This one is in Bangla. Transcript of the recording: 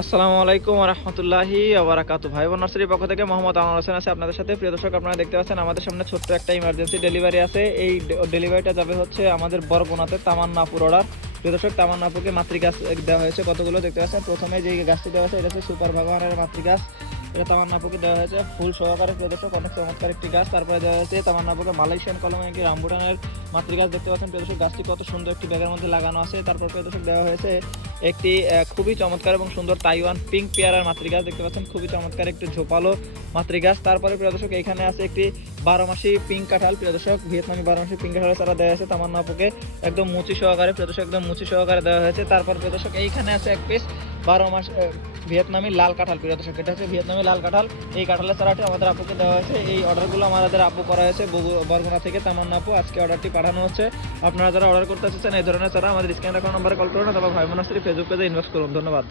আসসালামু আলাইকুম রহমতুল্লাহি আবরাকাতু ভাই বোন নার্সারির পক্ষ থেকে মোহাম্মদ আনোয়ার হোসেন আছে আপনাদের সাথে। প্রিয় দর্শক, আপনারা দেখতে পাচ্ছেন আমাদের সামনে ছোট্ট একটা ইমার্জেন্সি ডেলিভারি আছে। এই ডেলিভারিটা যাবে হচ্ছে আমাদের বরগুনাতে তামান্নাপুর অর্ডার প্রিয় দর্শক, তামান্নাপুরকে মাতৃগাছ দেওয়া হয়েছে কতগুলো দেখতে পাচ্ছেন? প্রথমে যে গাছটি দেওয়া হয়েছে এটা হচ্ছে সুপার ভগবানের মাতৃগাছ। এটা তামান্নাপুকে দেওয়া হয়েছে। ফুল সহকারে প্রিয় দর্শক অনেক চমৎকার একটি গাছ। তারপরে দেওয়া হয়েছে তামান্নাপুকে মালয়েশিয়ান কলমে একটি রামবুটানের মাতৃগাছ দেখতে পাচ্ছেন। প্রিয় দর্শক, গাছটি কত সুন্দর একটি ব্যাগের মধ্যে লাগানো আছে। তারপর প্রিয় দর্শক, দেওয়া হয়েছে একটি খুবই চমৎকার এবং সুন্দর তাইওয়ান পিঙ্ক পেয়ারার মাতৃগাছ দেখতে পাচ্ছেন। খুবই চমৎকার একটি ঝোপালো মাতৃগাছ। তারপরে প্রিয় দর্শক, এখানে আছে একটি বারো মাসি পিঙ্ক কাঁঠাল। প্রিয় দর্শক, ভিয়েতনামি বারো মাসি পিঙ্ক কাঁঠাল তারা দেওয়া হয়েছে তামান্না আপুকে একদম মুচি সহকারে, প্রিয় দর্শক, একদম মুচি সহকারে দেওয়া হয়েছে। তারপর প্রিয় দর্শক, এইখানে আছে এক পিস বারো মাস ভিয়েতনামি লাল কাঁঠাল প্রিয় দর্শক, এটা হচ্ছে ভিয়েতনামি লাল কাঁঠাল। এই কাঁঠালের চারাটি আমাদের আপুকে দেওয়া হয়েছে। এই অর্ডারগুলো আমাদের আপু করা হয়েছে বরগুনা থেকে তামান্না আপু। আজকে অর্ডারটি পাঠানো হচ্ছে। আপনারা যারা অর্ডার করতে চাচ্ছেন এই ধরনের চারা আমাদের স্ক্যান অ্যাকাউন্ট নম্বরে কল করুন অথবা ভাই মনাস্ত্রী ফেসবুক পেজে ইনভেস্ট করুন। ধন্যবাদ।